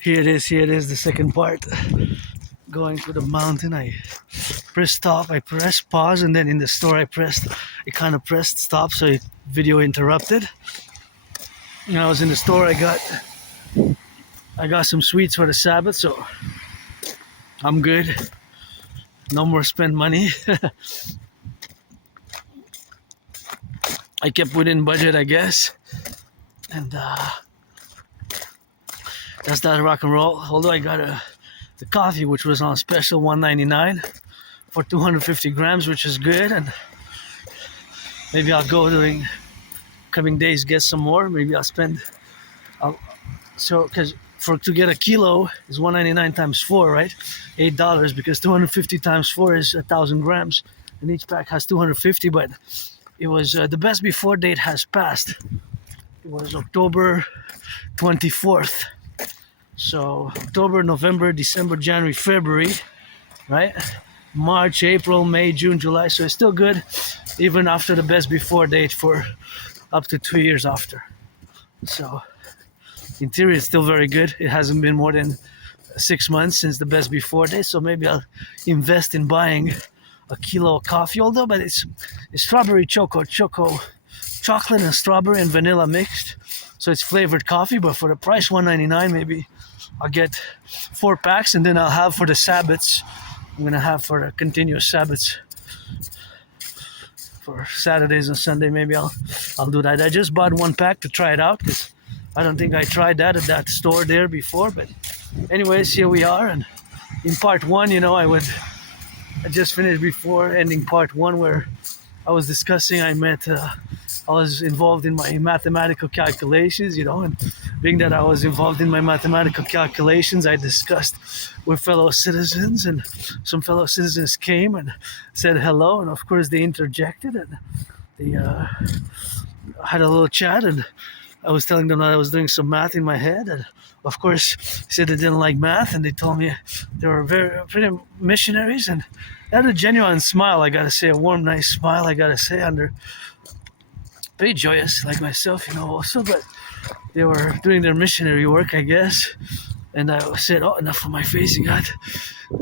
Here it is, the second part. Going to the mountain, I pressed stop, I pressed pause, and then in the store I kind of pressed stop, so video interrupted. And I was in the store, I got some sweets for the Sabbath, so I'm good. No more spend money. I kept within budget, I guess. And that's that rock and roll. Although I got the coffee, which was on special, $1.99 for 250 grams, which is good. And maybe I'll go during coming days get some more. Maybe because to get a kilo is $1.99 times 4, right? $8, because 250 times 4 is 1,000 grams, and each pack has 250. But it was the best before date has passed. It was October 24th. So October, November, December, January, February, right? March, April, May, June, July. So it's still good, even after the best before date for up to 2 years after. So interior is still very good. It hasn't been more than 6 months since the best before date. So maybe I'll invest in buying a kilo of coffee. Although, but it's strawberry chocolate and strawberry and vanilla mixed. So it's flavored coffee, but for the price $1.99, maybe I'll get 4 packs, and then I'll have for the Sabbaths. I'm gonna have for the continuous Sabbaths for Saturdays and Sunday. Maybe I'll do that. I just bought 1 pack to try it out because I don't think I tried that at that store there before. But anyways, here we are, and in part 1, I just finished before ending part 1 where I was discussing. I was involved in my mathematical calculations, and being that I was involved in my mathematical calculations, I discussed with fellow citizens, and some fellow citizens came and said hello, and of course they interjected, and they had a little chat, and I was telling them that I was doing some math in my head, and of course they said they didn't like math, and they told me they were pretty missionaries, and they had a genuine smile, I gotta say, a warm, nice smile, I gotta say, under pretty joyous like myself, also, but they were doing their missionary work, I guess. And I said, oh, enough of my face, you got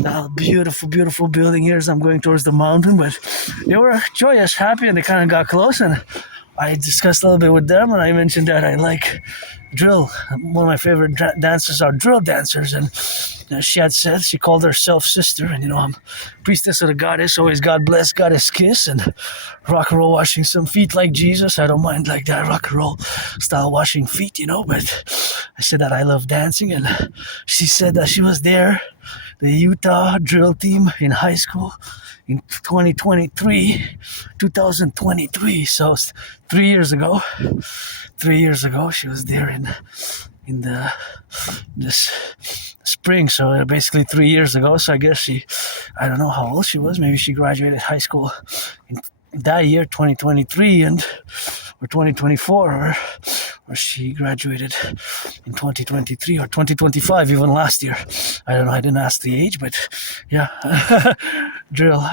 that beautiful, beautiful building here as I'm going towards the mountain. But they were joyous, happy, and they kind of got close, and I discussed a little bit with them, and I mentioned that I like drill. One of my favorite dancers are drill dancers, and she had said, she called herself sister, and I'm priestess of the goddess, always God bless, goddess kiss, and rock and roll washing some feet like Jesus. I don't mind like that rock and roll style washing feet, but I said that I love dancing, and she said that she was there, the Utah drill team in high school in 2023, so 3 years ago. 3 years ago, she was there in this spring, so basically 3 years ago. So I guess I don't know how old she was. Maybe she graduated high school in that year, 2023, or 2024, or she graduated in 2023 or 2025, even last year. I don't know. I didn't ask the age, but yeah, drill.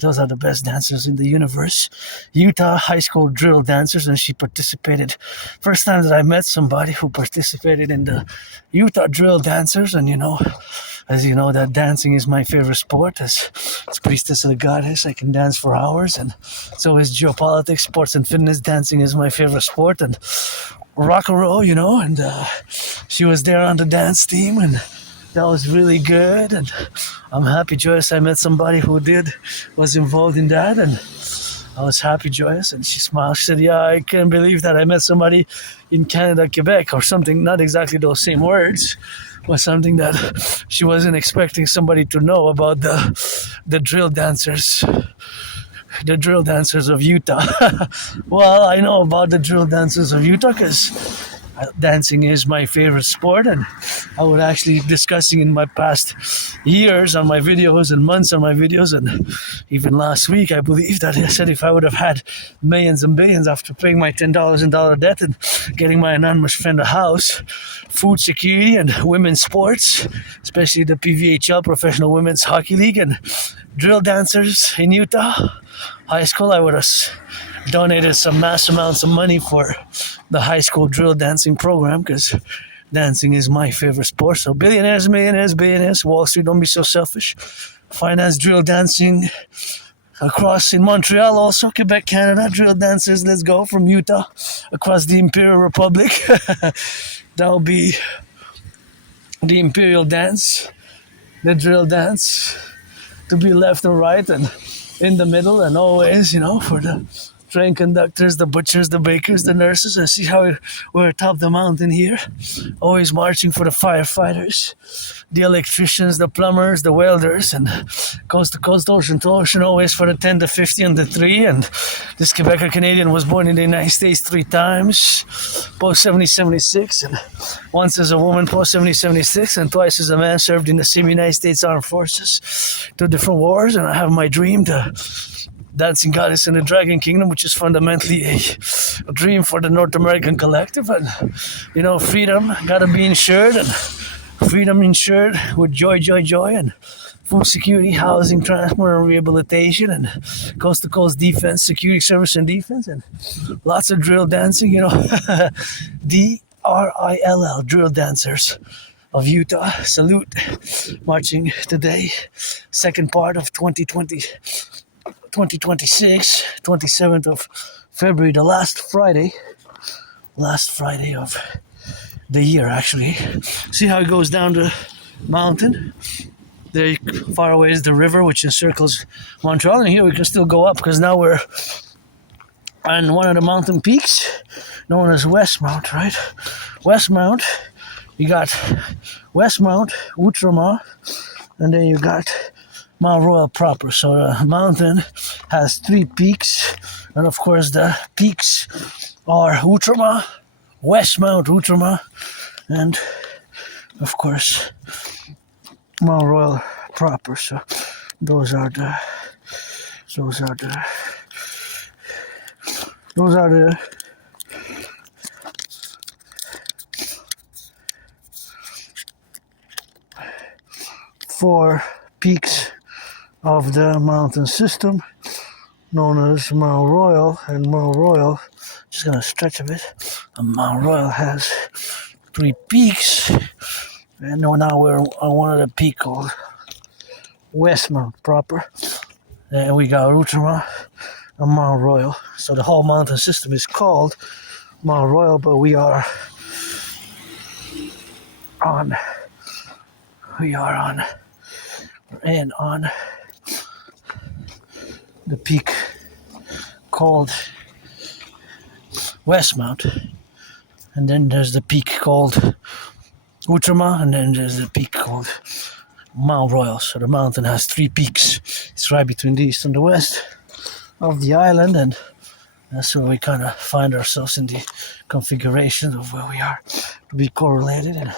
Those are the best dancers in the universe. Utah high school drill dancers, and she participated. First time that I met somebody who participated in the Utah drill dancers, and as you know, that dancing is my favorite sport. As priestess of the goddess, I can dance for hours, and so is geopolitics, sports, and fitness. Dancing is my favorite sport, and rock and roll, and she was there on the dance team, and that was really good, and I'm happy, joyous. I met somebody who was involved in that, and I was happy, joyous, and she smiled. She said, yeah, I can't believe that I met somebody in Canada, Quebec, or something, not exactly those same words, was something that she wasn't expecting somebody to know about the drill dancers. The drill dancers of Utah. Well, I know about the drill dancers of Utah because dancing is my favorite sport, and I was actually discussing in my past years on my videos and months on my videos, and even last week I believe that I said if I would have had millions and billions after paying my $10 in dollar debt and getting my anonymous friend a house, food security, and women's sports, especially the PVHL, Professional Women's Hockey League, and drill dancers in Utah high school, I would have donated some mass amounts of money for the high school drill dancing program, because dancing is my favorite sport. So billionaires, millionaires, billionaires, Wall Street, don't be so selfish. Finance drill dancing across in Montreal, also Quebec, Canada. Drill dancers, let's go from Utah across the Imperial Republic. That'll be the Imperial dance, the drill dance, to be left and right and in the middle, and always, for the train conductors, the butchers, the bakers, the nurses. And see how we're atop the mountain here, always marching for the firefighters, the electricians, the plumbers, the welders, and coast to coast, ocean to ocean, always for the 10, the 50, and the 3. And this Quebecer Canadian was born in the United States 3 times, post 70-76, and once as a woman post 70-76, and twice as a man, served in the same United States Armed Forces, 2 different wars. And I have my dream to dancing goddess in the Dragon Kingdom, which is fundamentally a dream for the North American Collective. And freedom gotta be insured, and freedom insured with joy, and food security, housing, transport, and rehabilitation, and coast to coast defense, security service, and defense, and lots of drill dancing. DRILL, drill dancers of Utah. Salute, marching today, second part of 2026, 27th of February, the last Friday of the year, actually. See how it goes down the mountain? There far away is the river, which encircles Montreal, and here we can still go up, because now we're on one of the mountain peaks known as Westmount, right? Westmount, you got Westmount, Outremont, and then you got Mount Royal proper. So the mountain has 3 peaks, and of course the peaks are Outremont, Westmount, Outremont, and of course Mount Royal proper. So those are the 4 peaks of the mountain system known as Mount Royal. And Mount Royal, just gonna stretch a bit, and Mount Royal has 3 peaks, and now we're on one of the peaks called Westmount proper, and we got Outremont and Mount Royal. So the whole mountain system is called Mount Royal, but we're on the peak called Westmount, and then there's the peak called Outremont, and then there's the peak called Mount Royal. So the mountain has 3 peaks. It's right between the east and the west of the island, and that's where we kind of find ourselves in the configuration of where we are to be correlated, and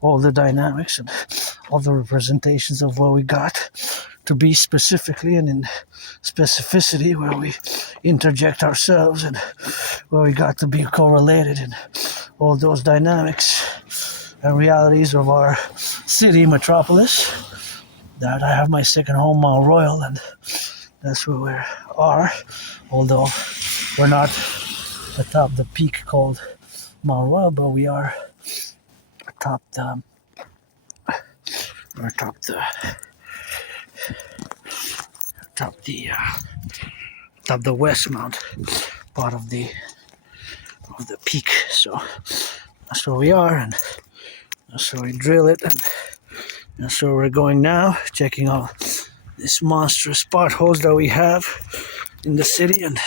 all the dynamics and all the representations of what we got to be specifically and in specificity, where we interject ourselves and where we got to be correlated, and all those dynamics and realities of our city, metropolis, that I have my second home, Mount Royal, and that's where we are, although we're not atop the peak called Mount Royal, but we are atop the Westmount part of the peak. So that's where we are, and that's where we drill it, and that's where we're going now, checking out this monstrous potholes that we have in the city, and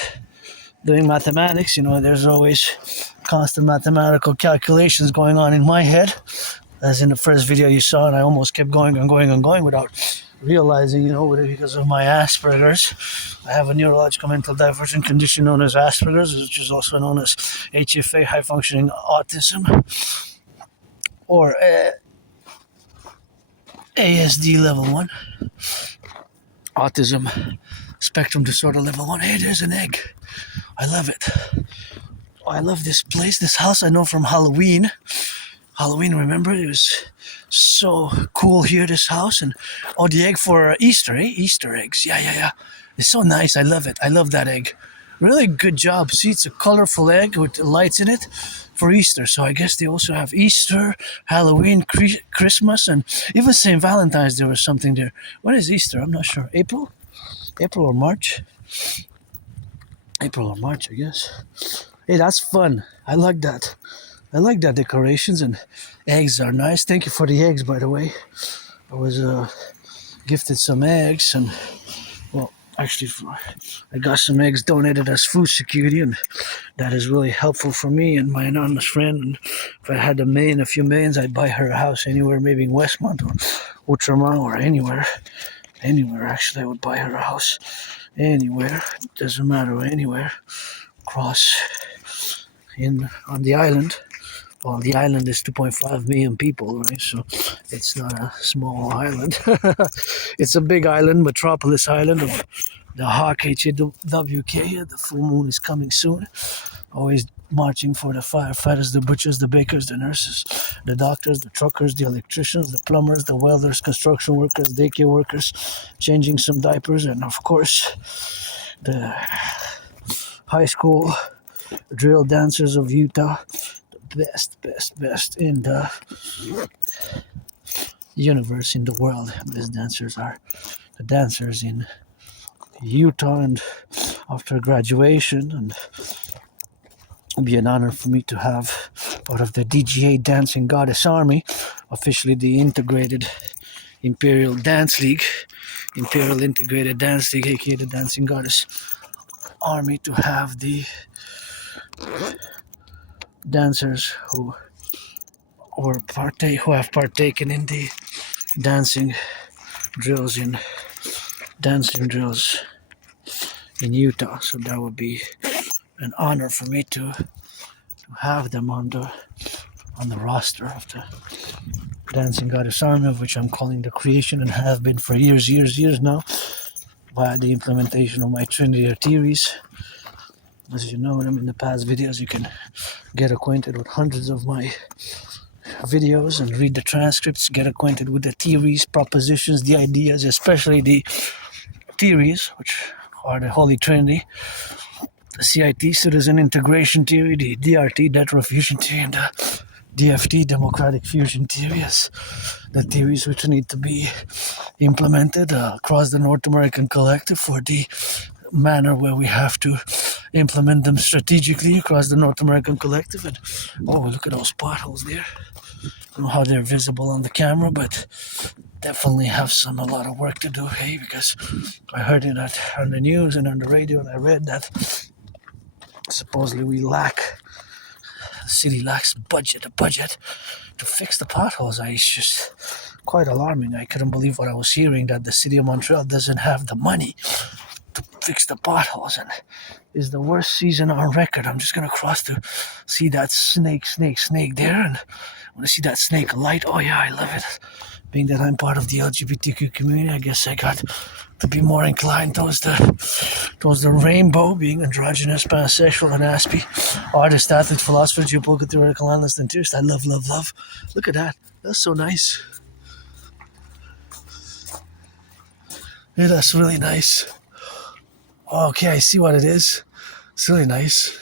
doing mathematics. There's always constant mathematical calculations going on in my head, as in the first video you saw, and I almost kept going without realizing, because of my Asperger's. I have a neurological mental divergent condition known as Asperger's, which is also known as HFA, high functioning autism, or ASD level 1, autism spectrum disorder level 1. Hey, there's an egg. I love it. I love this place, this house. I know from Halloween, remember? It was so cool here, this house. And the egg for Easter, Easter eggs. Yeah. It's so nice. I love it. I love that egg. really good job. See, it's a colorful egg with lights in it for Easter. So I guess they also have Easter, Halloween, Christmas, and even St. Valentine's. There was something there. When is Easter? I'm not sure. April or March? April or March, I guess. Hey, that's fun. I like that. I like that decorations, and eggs are nice. Thank you for the eggs, by the way. I was gifted some eggs, and well, actually, I got some eggs donated as food security, and that is really helpful for me and my anonymous friend. And if I had a few millions, I'd buy her a house anywhere, maybe in Westmont or Outremont or anywhere. Anywhere, actually, I would buy her a house. Anywhere, it doesn't matter, anywhere. Across on the island. Well, the island is 2.5 million people, right? So it's not a small island. It's a big island, metropolis island of the Hawk, H.A.W.K. The full moon is coming soon. Always marching for the firefighters, the butchers, the bakers, the nurses, the doctors, the truckers, the electricians, the plumbers, the welders, construction workers, daycare workers, changing some diapers, and of course, the high school drill dancers of Utah. Best in the universe, in the world. Best dancers are the dancers in Utah, and after graduation, and it would be an honor for me to have part of the DGA Dancing Goddess Army, officially the integrated Imperial Dance League, Imperial Integrated Dance League, aka the Dancing Goddess Army, to have the dancers who have partaken in the dancing drills in Utah. So that would be an honor for me to have them on the roster of the Dancing Goddess Army, of which I'm calling the creation, and have been for years now, via the implementation of my Trinity theories. As you know them in the past videos, you can get acquainted with hundreds of my videos and read the transcripts, get acquainted with the theories, propositions, the ideas, especially the theories, which are the Holy Trinity, the CIT, Citizen Integration Theory, the DRT, Debt Fusion Theory, and the DFT, Democratic Fusion Theory, as the theories which need to be implemented across the North American Collective for the manner where we have to implement them strategically across the North American Collective. And oh, look at those potholes there. I don't know how they're visible on the camera, but definitely have a lot of work to do, hey, because I heard it on the news and on the radio, and I read that supposedly the city lacks a budget to fix the potholes. It's just quite alarming. I couldn't believe what I was hearing, that the city of Montreal doesn't have the money to fix the potholes, and is the worst season on record. I'm just gonna cross to see that snake there, and when I see that snake light, oh yeah, I love it. Being that I'm part of the LGBTQ community, I guess I got to be more inclined towards the rainbow, being androgynous, pansexual, and Aspiesque, artist, athlete, philosopher, geopolitical, theoretical analyst, and theorist. I love. Look at that. That's so nice. Yeah, that's really nice. Okay, I see what it is. It's really nice.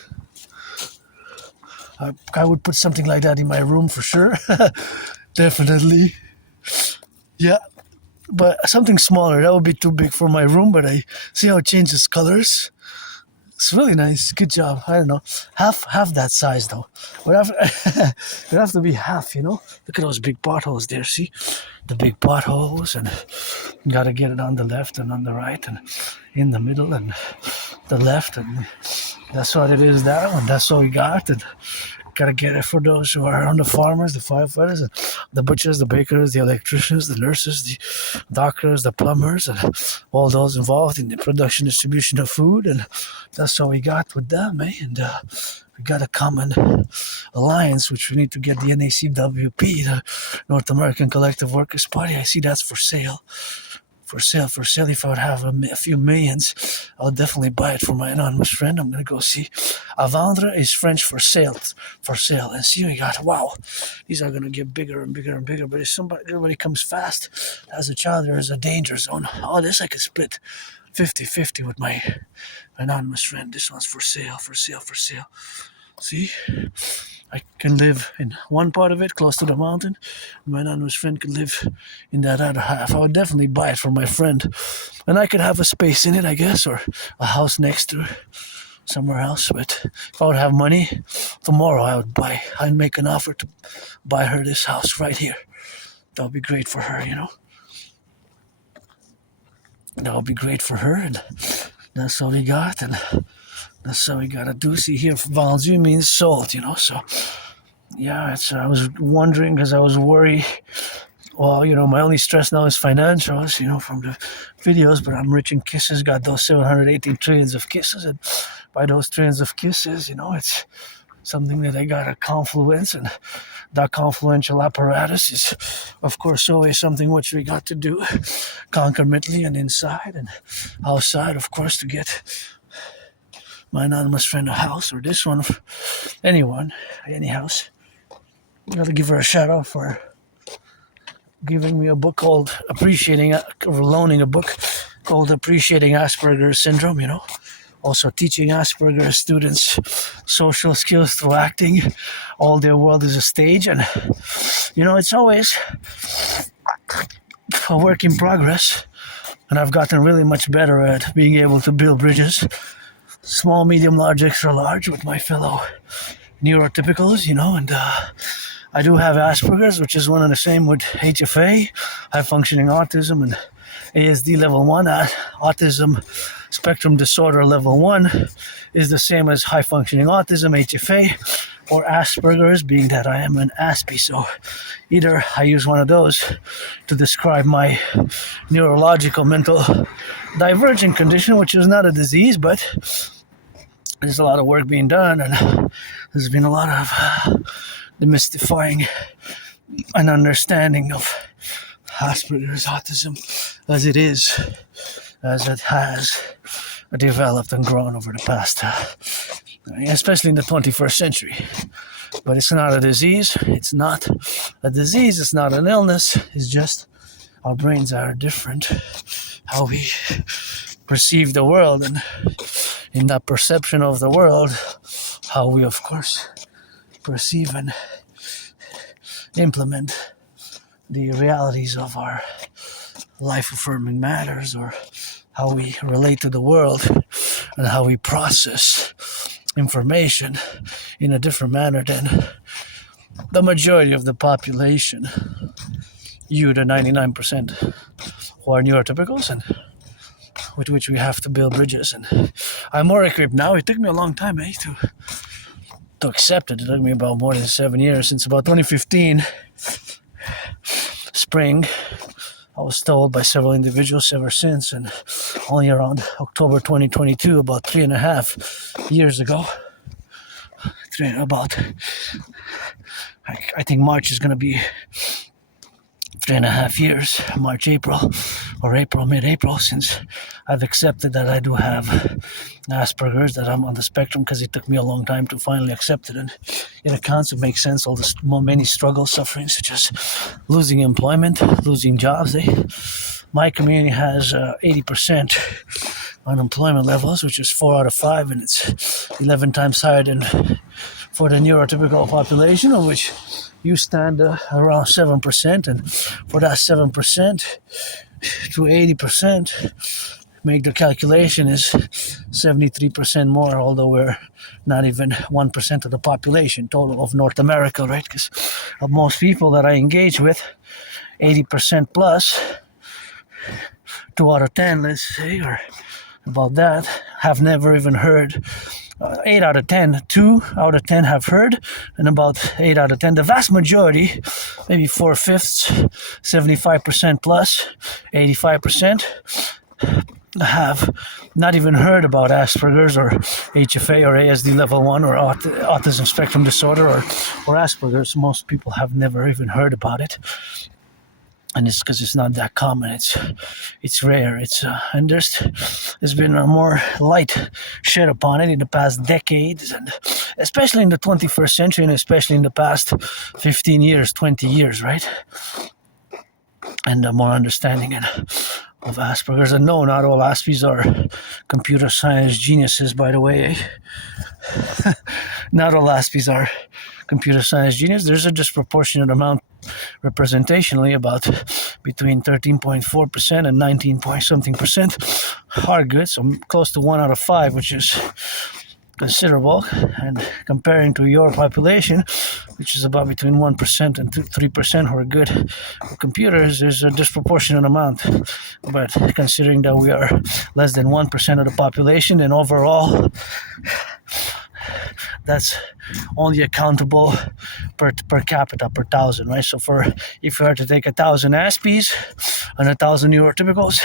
I would put something like that in my room for sure. Definitely. Yeah. But something smaller, that would be too big for my room, but I see how it changes colors. It's really nice. Good job. I don't know. Half that size though. Would have to be half, you know? Look at those big potholes there, see? The big potholes, and you gotta get it on the left and on the right and in the middle and the left, and that's what it is now, and that's what we got. And gotta get it for those who are on the farmers, the firefighters, and the butchers, the bakers, the electricians, the nurses, the doctors, the plumbers, and all those involved in the production, distribution of food. And that's what we got with them, eh? And we got a common alliance, which we need to get the N.A.C.W.P, the North American Collective Workers Party. I see that's for sale. For sale. If I would have a few millions, I'll definitely buy it for my anonymous friend. I'm gonna go see. À vendre is French for sale. And see, we got, wow, these are gonna get bigger and bigger and bigger. But if everybody comes fast as a child, there is a danger zone. Oh, this I could split. 50-50 with my anonymous friend. This one's for sale. See? I can live in one part of it, close to the mountain. My anonymous friend could live in that other half. I would definitely buy it for my friend. And I could have a space in it, I guess, or a house next to her, somewhere else. But if I would have money, tomorrow I'd make an offer to buy her this house right here. That would be great for her, you know? That would be great for her, and that's all we got, and that's all we gotta do. See here, vendu means sold, you know, so yeah, I was wondering because I was worried. Well, you know, my only stress now is financials, you know, from the videos, but I'm rich in kisses, got those 718 trillions of kisses, and by those trillions of kisses, you know, it's something that I got a confluence, and that confluential apparatus is, of course, always something which we got to do concomitantly and inside and outside, of course, to get my anonymous friend a house, or this one, anyone, any house. I gotta give her a shout out for giving me a book called loaning a book called Appreciating Asperger's Syndrome, you know. Also teaching Asperger's students social skills through acting. All their world is a stage, and, you know, it's always a work in progress. And I've gotten really much better at being able to build bridges. Small, medium, large, extra large with my fellow neurotypicals, you know, and I do have Asperger's, which is one and the same with HFA, high functioning autism, and ASD level 1, autism spectrum disorder level 1 is the same as high functioning autism, HFA, or Asperger's, being that I am an Aspie. So either I use one of those to describe my neurological mental divergent condition, which is not a disease, but there's a lot of work being done, and there's been a lot of demystifying an understanding of Asperger's autism as it has developed and grown over the past, especially in the 21st century. But it's not a disease. It's not an illness. It's just our brains are different. How we perceive the world, and in that perception of the world, how we, of course, perceive and implement the realities of our life-affirming matters, or how we relate to the world and how we process information in a different manner than the majority of the population. You, the 99% who are neurotypicals, and with which we have to build bridges. And I'm more equipped now. It took me a long time, to accept it. It took me about more than 7 years, since about 2015 spring. I was told by several individuals ever since, and only around October 2022, about 3.5 years ago, I think March is going to be 3.5 years, March, April, or mid-April, since I've accepted that I do have Asperger's, that I'm on the spectrum, because it took me a long time to finally accept it, and it accounts to make sense all the many struggles, sufferings, such as losing employment, losing jobs. My community has 80% unemployment levels, which is 4 out of 5, and it's 11 times higher than for the neurotypical population, of which you stand around 7%, and for that 7% to 80%, make the calculation, is 73% more, although we're not even 1% of the population total of North America, right? Because of most people that I engage with, 80% plus, 2 out of 10, let's say, or about that, have never even heard. 8 out of 10, 2 out of 10 have heard, and about 8 out of 10, the vast majority, maybe 4/5, 75% plus, 85%, have not even heard about Asperger's or HFA or ASD level 1 or autism spectrum disorder or Asperger's. Most people have never even heard about it. And it's because it's not that common. It's rare. And there's been a more light shed upon it in the past decades, and especially in the 21st century, and especially in the past 15 years, 20 years, right? And more understanding and of Asperger's. And no, not all Aspies are computer science geniuses, by the way. Not all Aspies are computer science genius. There's a disproportionate amount representationally, about between 13.4% and 19 point something percent are good, so close to 1 out of 5, which is considerable. And comparing to your population, which is about between 1% and 3% who are good with computers, there's a disproportionate amount. But considering that we are less than 1% of the population, and overall that's only accountable per capita, per thousand, right? So if you were to take 1,000 Aspies and 1,000 neurotypicals,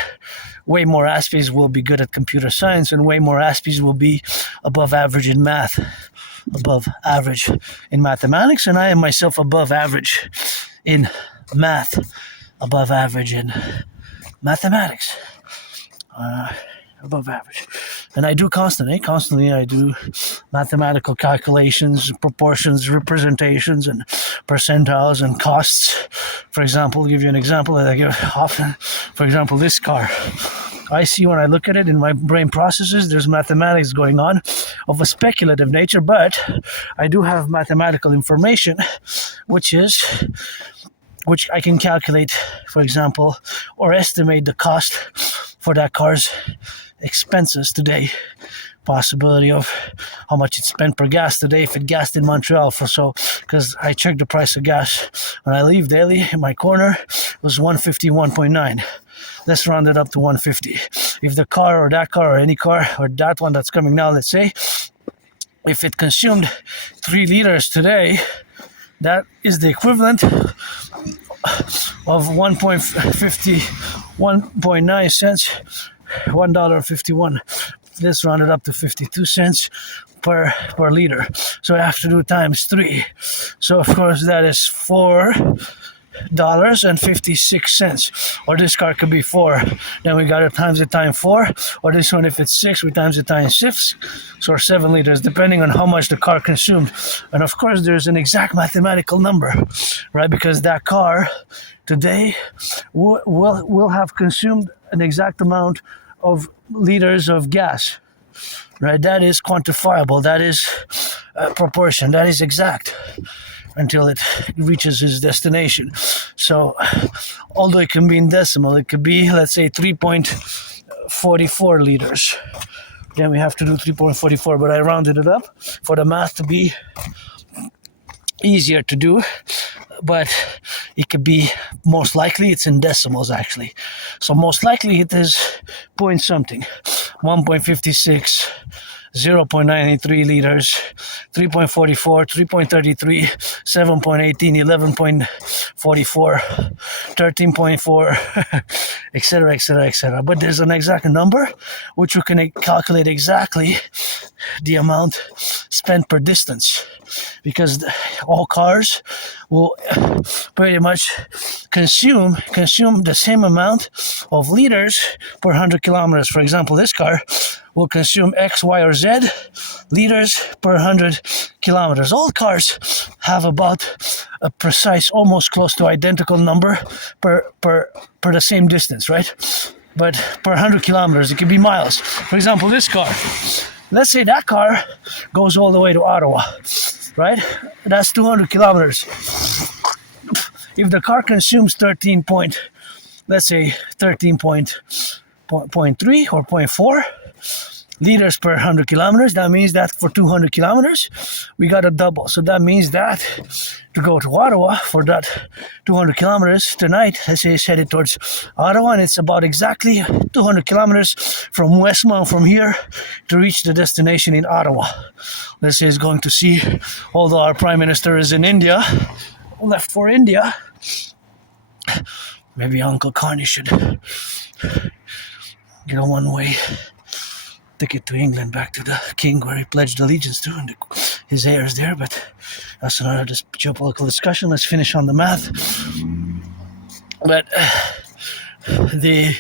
way more Aspies will be good at computer science, and way more Aspies will be above average in math, above average in mathematics, and I am myself above average in math, above average in mathematics. Above average. And I do constantly I do mathematical calculations, proportions, representations, and percentiles and costs. For example, I'll give you an example that I give often. For example, this car. I see when I look at it in my brain processes, there's mathematics going on of a speculative nature, but I do have mathematical information, which I can calculate, for example, or estimate the cost for that car's expenses today, possibility of how much it spent per gas today if it gassed in Montreal, because I checked the price of gas when I leave daily in my corner, it was 151.9. Let's round it up to 150. If the car or any car or that one that's coming now, let's say, if it consumed 3 liters today, that is the equivalent of 1.9 cents, $1.51. Let's round it up to 52 cents per liter. So I have to do times 3. So of course that is $4.56. Or this car could be 4. Then we got to times it times 4. Or this one, if it's 6, we times it times 6. So 7 liters, depending on how much the car consumed. And of course, there's an exact mathematical number, right? Because that car today will have consumed an exact amount of liters of gas, right? That is quantifiable. That is proportion. That is exact until it reaches its destination. So although it can be in decimal, it could be, let's say, 3.44 liters. Then we have to do 3.44, but I rounded it up for the math to be easier to do. But it could be, most likely it's in decimals actually. So most likely it is point something, 1.56, 0.93 liters, 3.44, 3.33, 7.18, 11.44, 13.4, etc., etc., etc. But there's an exact number which we can calculate exactly the amount spent per distance, because all cars will pretty much consume the same amount of liters per 100 kilometers. For example, this car will consume X, Y, or Z liters per 100 kilometers. All cars have about a precise, almost close to identical number per the same distance, right? But per 100 kilometers, it could be miles. For example, this car. Let's say that car goes all the way to Ottawa, right? That's 200 kilometers. If the car consumes 13.3 or 0.4 liters per 100 kilometers, that means that for 200 kilometers, we got a double. So that means that to go to Ottawa for that 200 kilometers tonight, let's say it's headed towards Ottawa, and it's about exactly 200 kilometers from Westmount, from here, to reach the destination in Ottawa. Let's say it's going to see, although our Prime Minister is in India, left for India, maybe Uncle Carney should get a one-way ticket to England, back to the king where he pledged allegiance to, and his heirs there. But that's another geopolitical discussion. Let's finish on the math. But the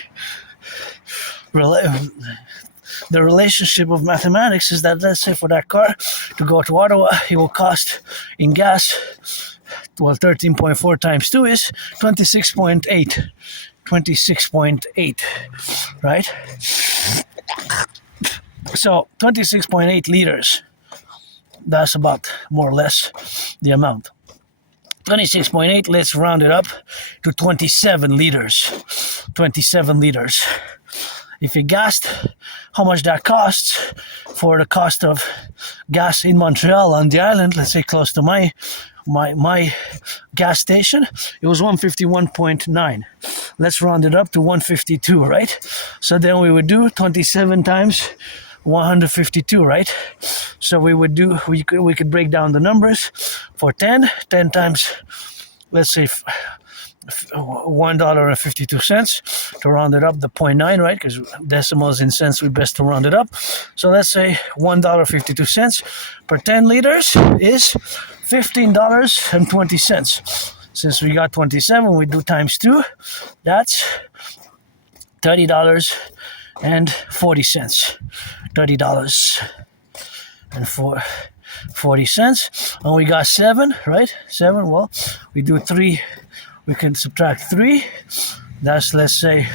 relationship of mathematics is that, let's say for that car to go to Ottawa, it will cost in gas, well, 13.4 times 2 is 26.8 26.8, right? So 26.8 liters. That's about more or less the amount. 26.8, let's round it up to 27 liters. 27 liters. If you gassed, how much that costs for the cost of gas in Montreal on the island, let's say close to my gas station, it was 151.9. Let's round it up to 152, right? So then we would do 27 times 152, right? So we could break down the numbers for 10 times, let's say $1.52 to round it up, the 0.9, right? Because decimals in cents, we best to round it up. So let's say $1.52 per 10 liters is $15.20. Since we got 27, we do times 2. That's $30.40. $30.40. And we got 7, right? 7, well, we do 3. We can subtract 3. That's, let's say,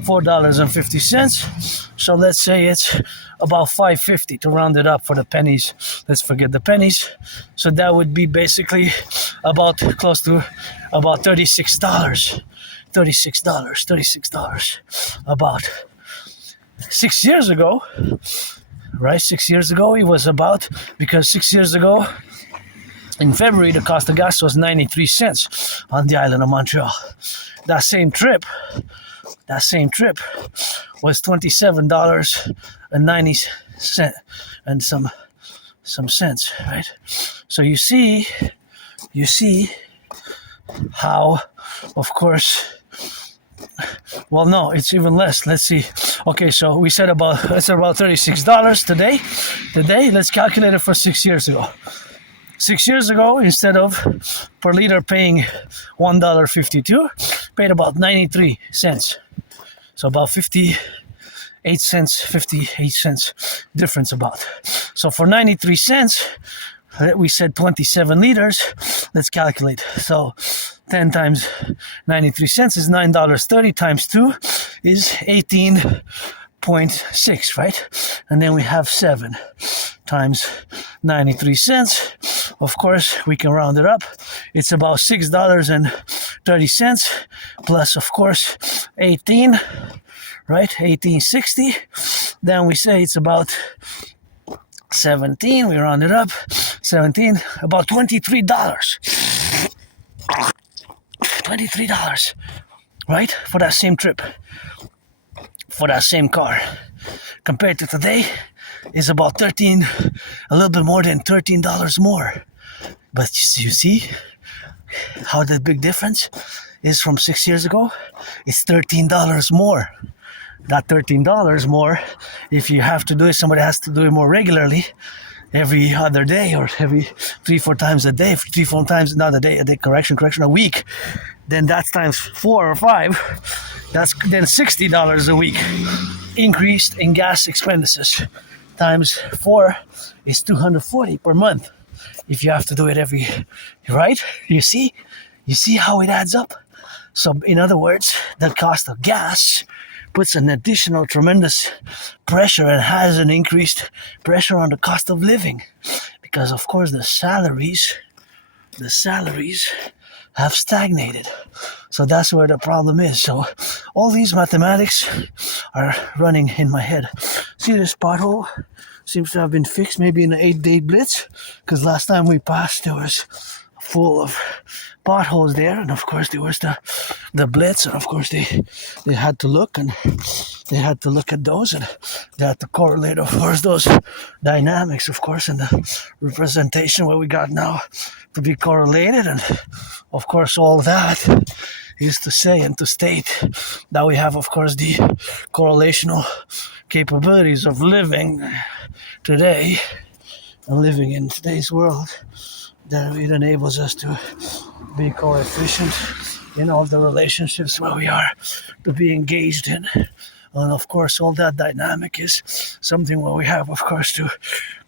$4.50. So let's say it's about $5.50 to round it up for the pennies. Let's forget the pennies. So that would be basically about close to about $36. $36. About 6 years ago, right? 6 years ago, it was about, because 6 years ago, in February, the cost of gas was 93 cents on the island of Montreal. That same trip was $27.90 and some cents, right? So you see how, of course, well, no, it's even less. Let's see. Okay, so we said about $36 today. Let's calculate it for 6 years ago. 6 years ago, instead of per liter paying $1.52, paid about 93 cents. So about 58 cents difference about. So for 93 cents, we said 27 liters. Let's calculate. So 10 times 93 cents is $9.30 times 2 is 18.6, right? And then we have 7 times 93 cents. Of course, we can round it up. It's about $6.30 plus, of course, 18, right? 18.60. Then we say it's about 17. We round it up. 17, about $23. $23, right? For that same trip, for that same car. Compared to today, is about a little bit more than $13 more. But you see how the big difference is from 6 years ago? It's $13 more. That $13 more, if you have to do it, somebody has to do it more regularly, every other day or every 3-4 times a day, 3-4 times, not a day, a week, then that's times 4 or 5, that's then $60 a week increased in gas expenses. Times 4 is $240 per month if you have to do it every, right? You see how it adds up. So in other words, the cost of gas puts an additional tremendous pressure and has an increased pressure on the cost of living, because of course the salaries have stagnated. So that's where the problem is. So all these mathematics are running in my head. See, this pothole seems to have been fixed maybe in an 8-day blitz, because last time we passed there was full of potholes there, and of course there was the blitz, and of course they had to look, and they had to look at those, and they had to correlate, of course, those dynamics, of course, and the representation what we got now to be correlated. And of course all that is to say and to state that we have, of course, the correlational capabilities of living today and living in today's world, that it enables us to be co-efficient in all the relationships where we are to be engaged in. And of course, all that dynamic is something where we have, of course, to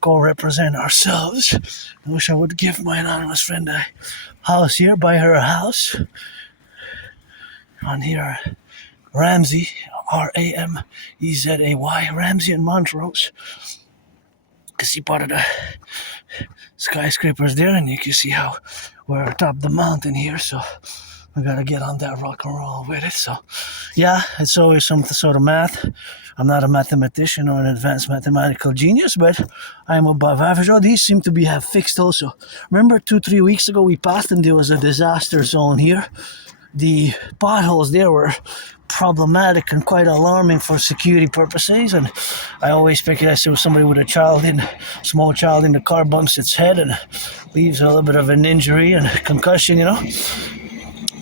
co-represent ourselves. I wish I would give my anonymous friend a house here, buy her a house. on here, Ramsey, Ramezay, Ramsey in Montrose. You can see part of the skyscrapers there, and you can see how we're atop the mountain here, so we gotta get on that rock and roll with it. So yeah, it's always some sort of math. I'm not a mathematician or an advanced mathematical genius, but I'm above average. Oh, these seem to have fixed also. Remember 2-3 weeks ago we passed and there was a disaster zone here. The potholes there were problematic and quite alarming for security purposes, and I always speculate if somebody with a small child in the car bumps its head and leaves a little bit of an injury and concussion,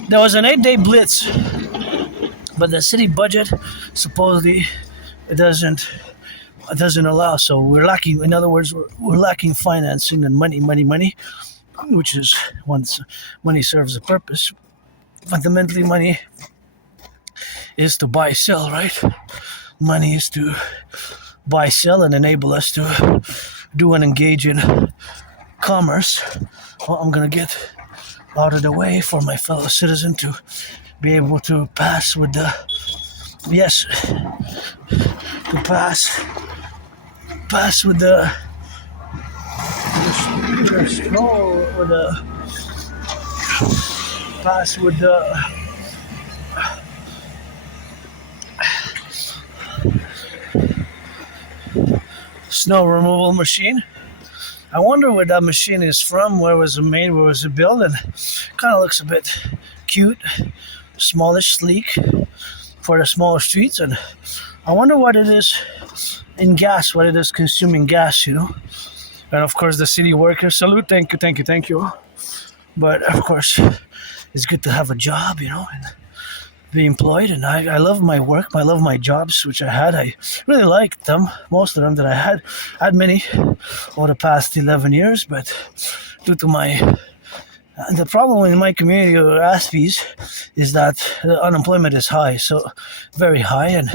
There was an 8-day blitz, but the city budget supposedly it doesn't allow. So we're lacking. In other words, we're lacking financing and money, which is once money serves a purpose. Fundamentally, money is to buy, sell, right? Money is to buy, sell, and enable us to do and engage in commerce. Well, I'm gonna get out of the way for my fellow citizen to be able to pass with the pass with the snow or the pass with the snow removal machine. I wonder where that machine is from, where was it made, where was it built, and kind of looks a bit cute, smallish, sleek for the smaller streets, and I wonder what it is in gas, what it is consuming gas, And of course the city workers salute, thank you. But of course it's good to have a job, and be employed, and I love my work, I love my jobs, which I had. I really liked them, most of them that I had. I had many over the past 11 years, but due to the problem in my community of Aspiesque is that the unemployment is high, so very high, and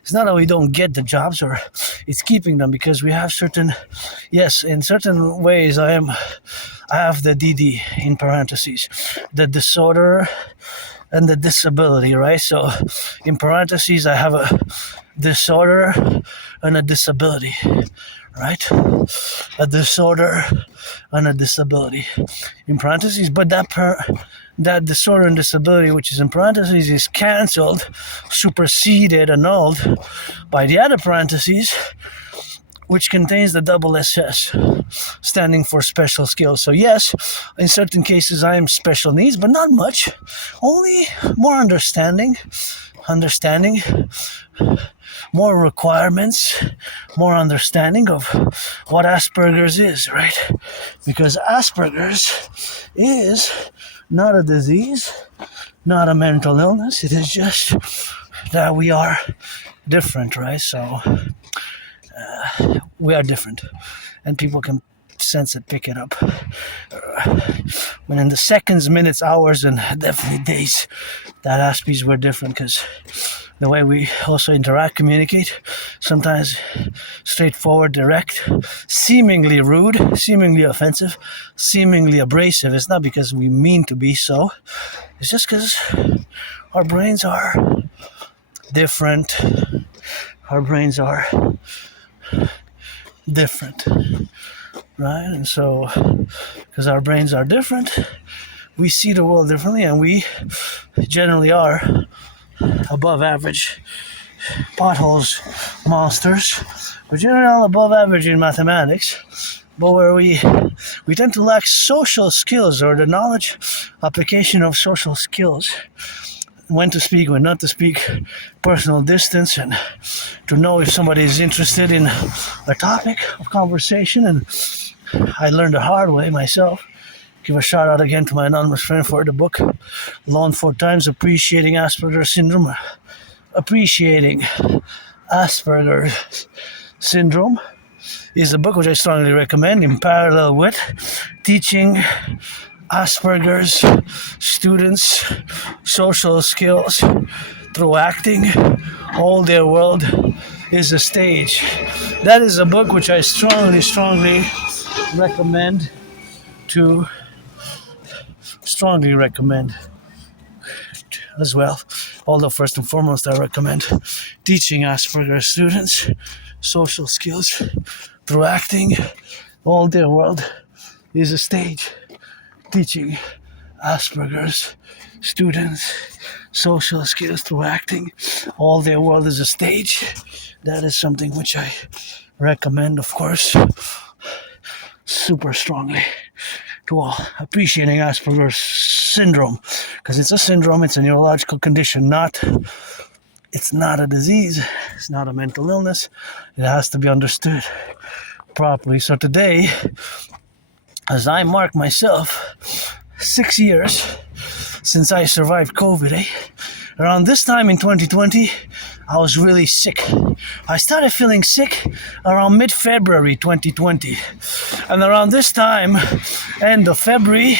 it's not that we don't get the jobs, or it's keeping them, because we have in certain ways I have the dedie in parentheses, the disorder and the disability, right? So in parentheses I have a disorder and a disability, right? A disorder and a disability in parentheses, but that disorder and disability, which is in parentheses, is cancelled, superseded, annulled by the other parentheses, which contains the double SS, standing for special skills. So yes, in certain cases I am special needs, but not much. Only more understanding, more requirements, more understanding of what Asperger's is, right? Because Asperger's is not a disease, not a mental illness. It is just that we are different, right? So we are different, and people can sense it, pick it up. When in the seconds, minutes, hours, and definitely days that Aspies were different, because the way we also interact, communicate, sometimes straightforward, direct, seemingly rude, seemingly offensive, seemingly abrasive. It's not because we mean to be so. It's just because our brains are different. Our brains are different, right? And so, because our brains are different, we see the world differently, and we generally are above average potholes monsters. We're generally all above average in mathematics, but where we tend to lack social skills, or the knowledge application of social skills, when to speak, when not to speak, personal distance, and to know if somebody is interested in a topic of conversation. And I learned the hard way myself. Give a shout out again to my anonymous friend for the book, Alone 4 Times, Appreciating Asperger's Syndrome. Appreciating Asperger's Syndrome is a book which I strongly recommend, in parallel with teaching Asperger's students social skills through acting. All their world is a stage. That is a book which I strongly recommend as well. Although first and foremost, I recommend teaching Asperger's students social skills through acting. All their world is a stage. Teaching Asperger's students social skills through acting. All their world is a stage. That is something which I recommend, of course, super strongly to all. Appreciating Asperger's syndrome, because it's a syndrome, it's a neurological condition, it's not a disease, it's not a mental illness. It has to be understood properly. So today, as I mark myself 6 years since I survived COVID, around this time in 2020, I was really sick. I started feeling sick around mid-February 2020. And around this time, end of February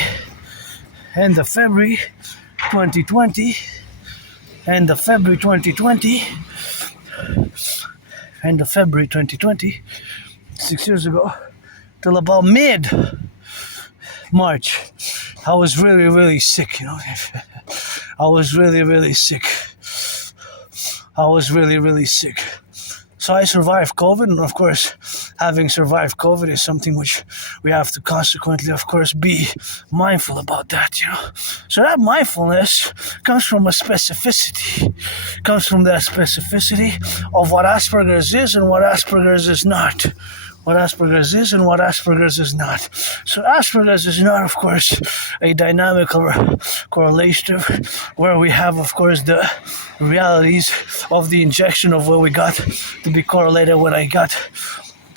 2020, 6 years ago, till about mid-March, I was really, really sick, I was really, really sick. So I survived COVID, and of course, having survived COVID is something which we have to consequently, of course, be mindful about that, So that mindfulness comes from a specificity, of what Asperger's is and what Asperger's is not. What Asperger's is and what Asperger's is not. So Asperger's is not, of course, a dynamical correlative where we have, of course, the realities of the injection of where we got to be correlated when I got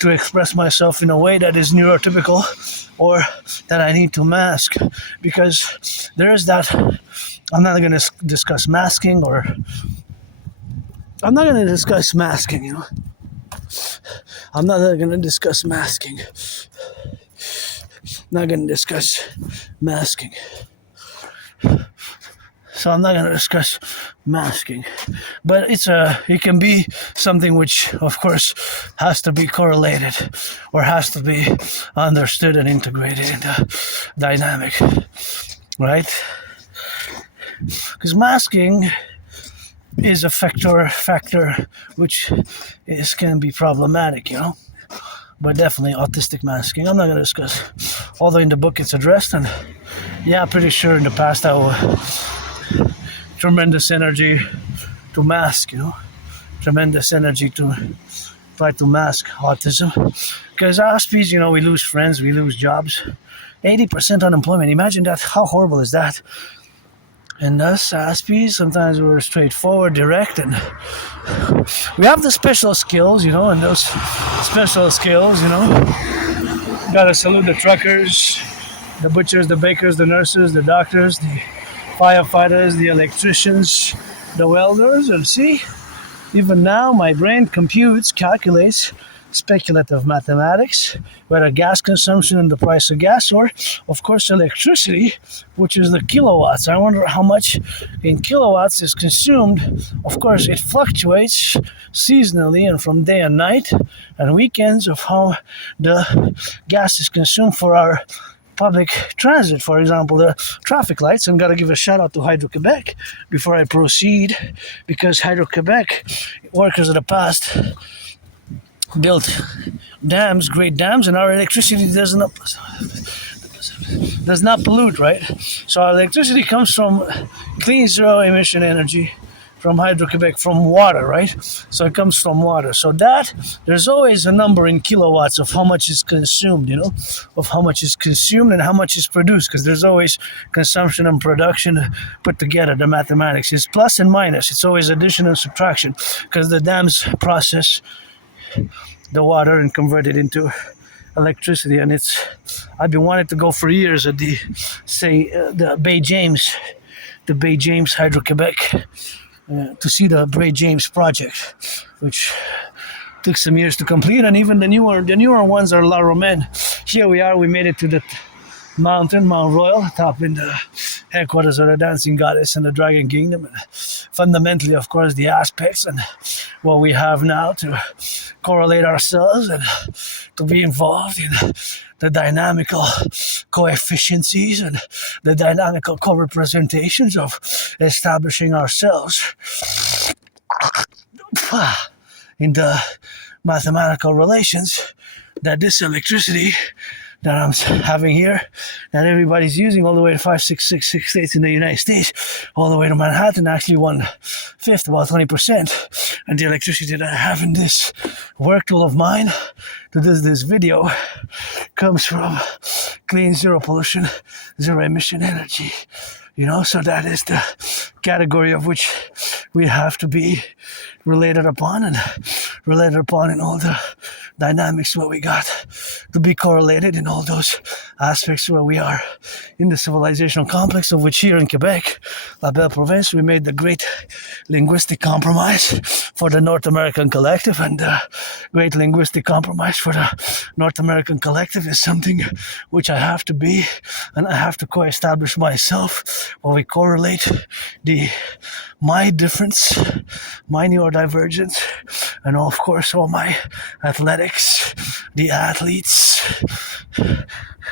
to express myself in a way that is neurotypical or that I need to mask. Because there is that, I'm not going to discuss masking. I'm not going to discuss masking. So I'm not going to discuss masking. But it can be something which, of course, has to be correlated or has to be understood and integrated in the dynamic, right? Because masking is a factor which can be problematic, but definitely autistic masking. I'm not going to discuss, although in the book it's addressed, and pretty sure in the past I will tremendous energy to mask, tremendous energy to try to mask autism, because Aspies, we lose friends, we lose jobs, 80% unemployment. Imagine that. How horrible is that? And us, Aspies, sometimes we're straightforward, direct, and we have the special skills, and those special skills, gotta salute the truckers, the butchers, the bakers, the nurses, the doctors, the firefighters, the electricians, the welders, and see, even now my brain calculates speculative mathematics, whether gas consumption and the price of gas, or, of course, electricity, which is the kilowatts. I wonder how much in kilowatts is consumed. Of course, it fluctuates seasonally and from day and night and weekends of how the gas is consumed for our public transit, for example, the traffic lights. And got to give a shout out to Hydro-Quebec before I proceed, because Hydro-Quebec, workers of the past, built dams, great dams, and our electricity does not pollute, right? So our electricity comes from clean zero emission energy from Hydro-Quebec, from water, right? So it comes from water. So that, there's always a number in kilowatts of how much is consumed, of how much is consumed and how much is produced, because there's always consumption and production put together. The mathematics is plus and minus. It's always addition and subtraction, because the dams process the water and convert it into electricity. And I've been wanting to go for years at the Bay James Hydro-Quebec, to see the Bay James project, which took some years to complete, and even the newer ones are La Romaine. Here we are, we made it to the mountain, Mount Royal, top in the headquarters of the Dancing Goddess and the Dragon Kingdom, and fundamentally, of course, the aspects and what we have now to correlate ourselves and to be involved in the dynamical coefficiencies and the dynamical co-representations of establishing ourselves in the mathematical relations that this electricity that I'm having here, that everybody's using all the way to 5,666 states in the United States, all the way to Manhattan, actually 1/5, about 20%. And the electricity that I have in this work tool of mine to do this video comes from clean, zero pollution, zero emission energy. So that is the category of which we have to be related upon in all the dynamics where we got to be correlated in all those aspects where we are in the civilizational complex, of which here in Quebec, La Belle Province, we made the great linguistic compromise for the North American Collective, and the great linguistic compromise for the North American Collective is something which I have to be, and I have to co-establish myself, where we correlate my difference, my neurodivergence, and of course all my athletics, the athletes,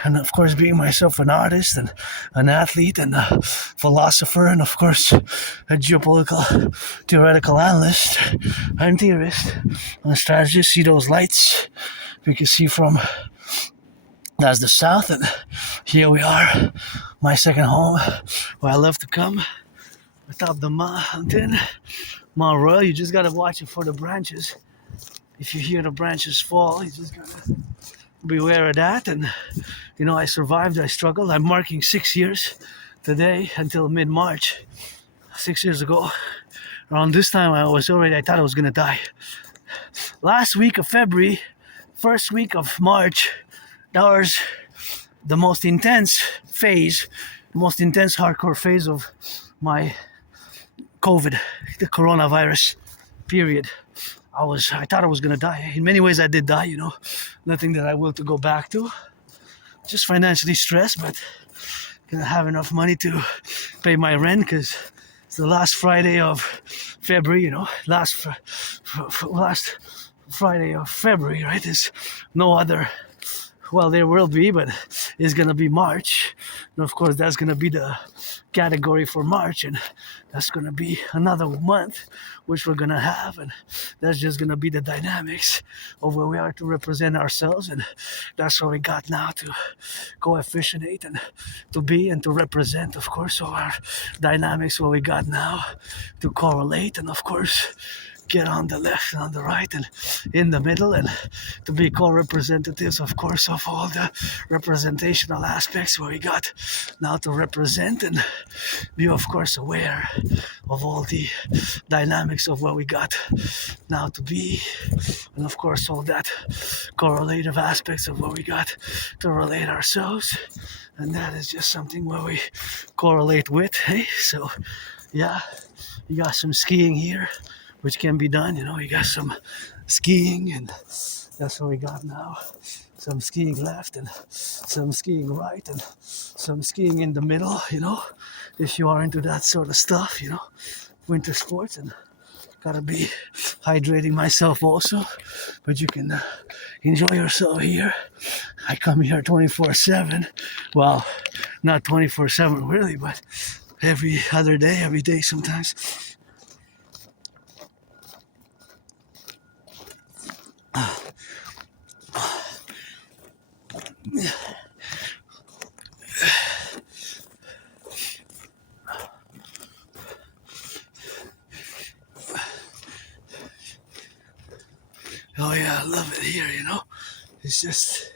and of course being myself an artist and an athlete and a philosopher, and of course a geopolitical theoretical analyst and theorist and strategist. See those lights we can see from, that's the south, and here we are, my second home, where I love to come, atop the mountain, Mount Royal. You just gotta watch it for the branches. If you hear the branches fall, you just gotta beware of that. And I survived, I struggled. I'm marking 6 years today until mid-March. 6 years ago, around this time, I thought I was gonna die. Last week of February, first week of March, that was the most intense phase, the most intense hardcore phase of my COVID, the coronavirus period. I thought I was gonna die. In many ways I did die, nothing that I will to go back to. Just financially stressed, but gonna have enough money to pay my rent, because it's the last Friday of February, last Friday of February, right? There's no other, well, there will be, but it's gonna be March. And of course that's gonna be the category for March, and that's gonna be another month which we're gonna have, and that's just gonna be the dynamics of where we are to represent ourselves, and that's what we got now to coefficientate and to be and to represent, of course, so our dynamics what we got now to correlate, and of course get on the left and on the right and in the middle, and to be co-representatives, of course, of all the representational aspects where we got now to represent, and be, of course, aware of all the dynamics of what we got now to be, and of course all that correlative aspects of what we got to relate ourselves, and that is just something where we correlate with. Hey, so yeah, you got some skiing here which can be done, you got some skiing, and that's what we got now. Some skiing left and some skiing right and some skiing in the middle, if you are into that sort of stuff, winter sports, and gotta be hydrating myself also, but you can enjoy yourself here. I come here 24/7, well, not 24/7 really, but every other day, every day sometimes. Oh yeah, I love it here, It's just,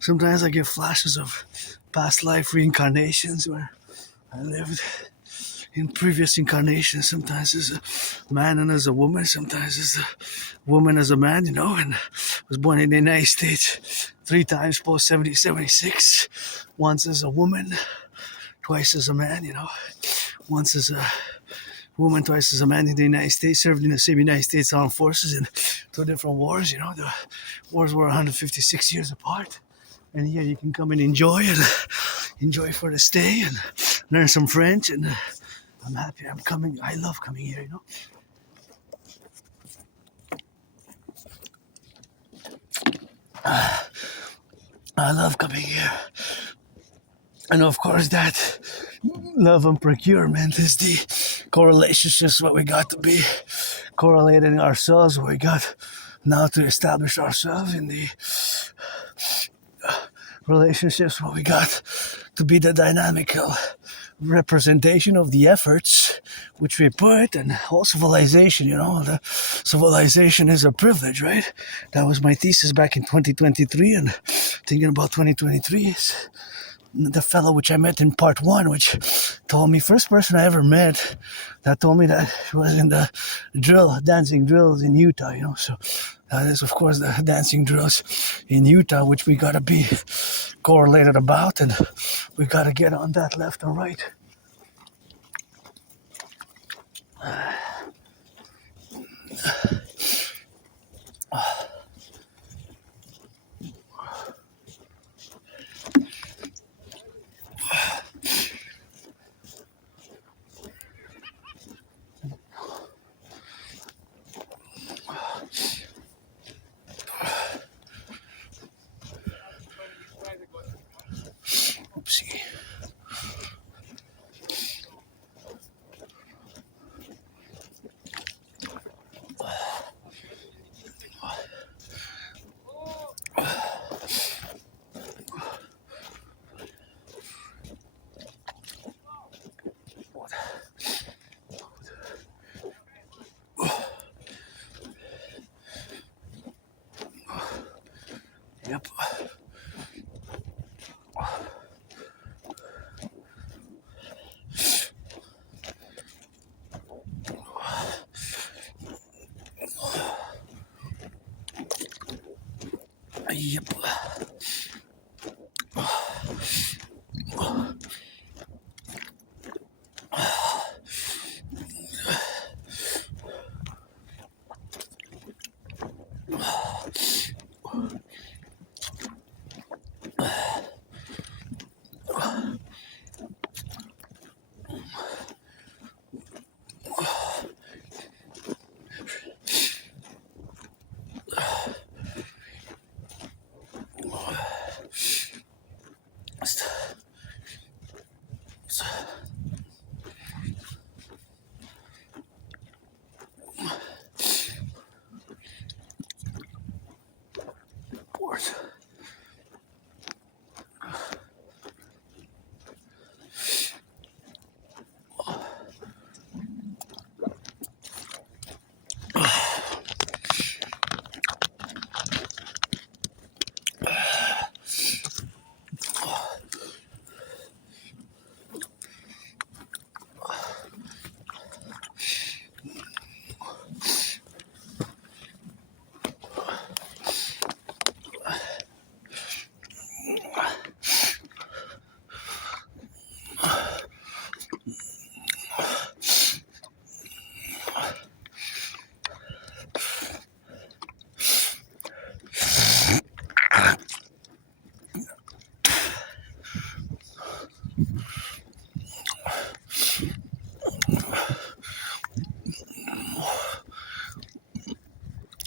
sometimes I get flashes of past life reincarnations where I lived in previous incarnations, sometimes as a man and as a woman, sometimes as a woman as a man, and was born in the United States 3 times post 76, once as a woman, twice as a man, once as a woman, twice as a man in the United States, served in the same United States Armed Forces in 2 different wars, the wars were 156 years apart, and here you can come and enjoy for the stay and learn some French, and I'm happy I'm coming. I love coming here, I love coming here. And of course that love and procurement is the correlationships what we got to be correlating ourselves, what we got now to establish ourselves in the relationships, what we got to be the dynamical representation of the efforts which we put, and whole civilization, the civilization is a privilege, right? That was my thesis back in 2023, and thinking about 2023 is the fellow which I met in part one, which told me, first person I ever met that told me that he was in the dancing drills in Utah, so that is of course the dancing drills in Utah, which we gotta be correlated about, and we gotta get on that left and right. Oopsie. Yep. Yep.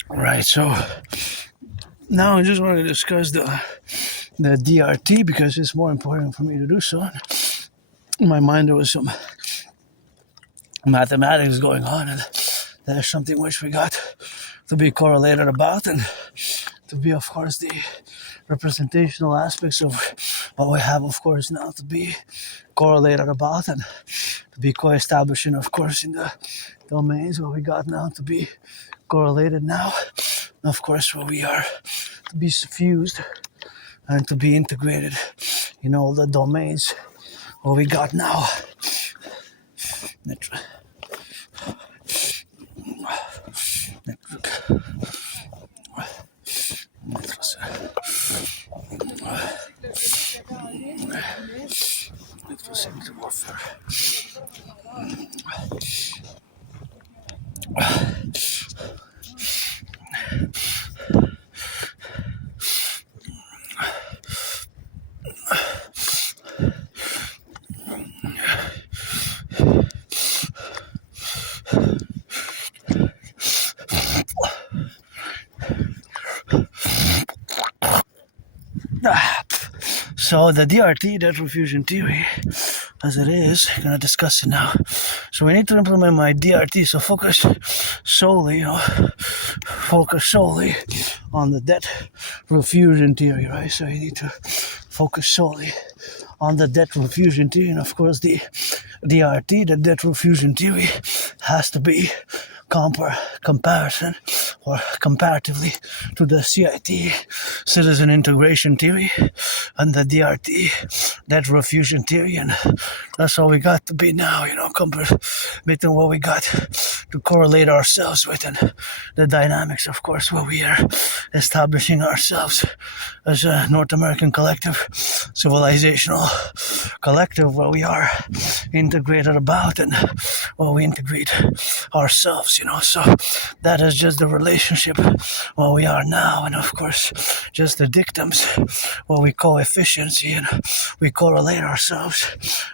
Right, so now I just want to discuss the DRT because it's more important for me to do so. In my mind, there was some mathematics going on, and there's something which we got to be correlated about, and to be, of course, the representational aspects of what we have, of course, now to be correlated about, and to be co-establishing, of course, in the domains what we got now to be correlated now, and of course, what we are to be suffused and to be integrated in all the domains what we got now. Network. Warfare. So the DRT, debt refusion theory, as it is, I'm gonna discuss it now. So we need to implement my DRT. So focus solely on the debt refusion theory, right? So you need to focus solely on the debt refusion theory, and of course the DRT, the debt refusion theory, has to be comparison or comparatively to the CIT, citizen integration theory, and the DRT, debt refusion theory, and that's all we got to be now, between what we got to correlate ourselves with and the dynamics, of course, where we are establishing ourselves as a North American collective, civilizational collective, where we are integrated about and where we integrate ourselves, so that is just the relationship where we are now, and of course just the dictums where we co-efficiency and we correlate ourselves,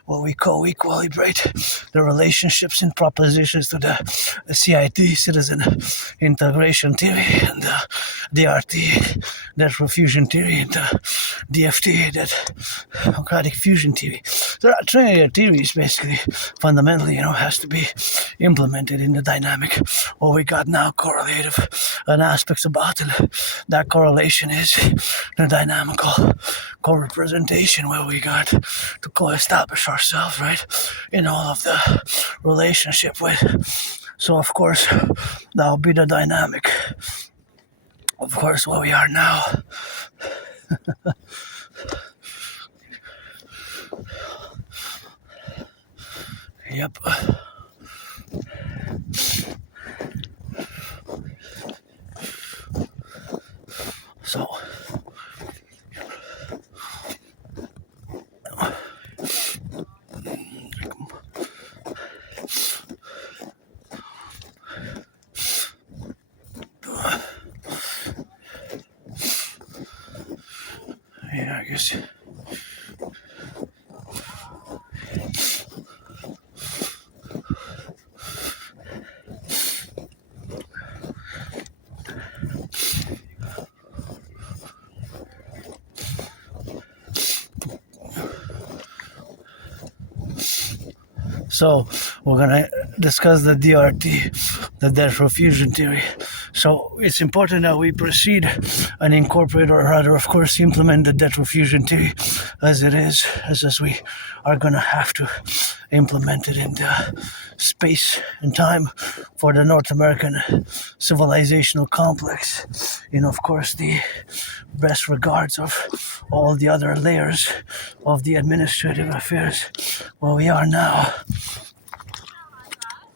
where we co-equilibrate the relationships and propositions to the CIT, citizen integration theory, and the DRT, debt refusion theory, and the DFT, that democratic fusion theory. So that trinity of theories basically fundamentally, has to be implemented in the dynamic what we got now, correlative and aspects about it. That correlation is the dynamical co-representation where we got to co-establish ourselves, right, in all of the relationship with. So of course that will be the dynamic, of course, where we are now. Yep. So yeah, I guess. So we're gonna discuss the DRT, the debt refusion theory. So it's important that we proceed and incorporate, or rather, of course, implement the debt refusion theory as it is, as we are gonna have to implement it in the space and time for the North American civilizational complex, in, of course, the best regards of all the other layers of the administrative affairs where we are now.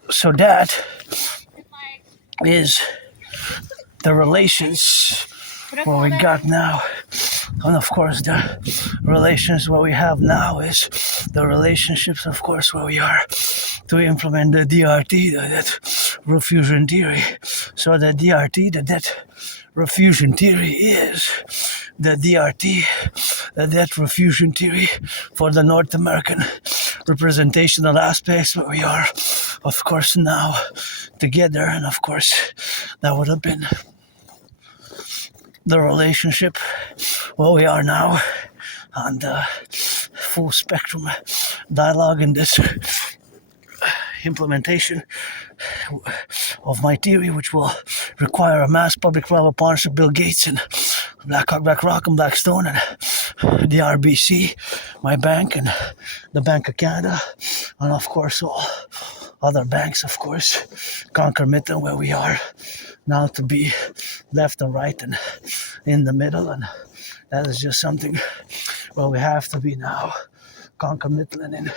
So that is the relations what we got now, and of course the relations what we have now is the relationships, of course, where we are to implement the DRT, the debt refusion theory. So the DRT, the debt refusion theory, is the DRT, the debt refusion theory for the North American representational aspects where we are, of course, now together, and of course that would have been the relationship where we are now on the full spectrum dialogue in this implementation of my theory, which will require a mass public-private partnership, Bill Gates and BlackRock and Blackstone and the RBC, my bank, and the Bank of Canada, and of course all other banks, of course, concomitant where we are now to be left and right and in the middle, and that is just something where we have to be now concomitant in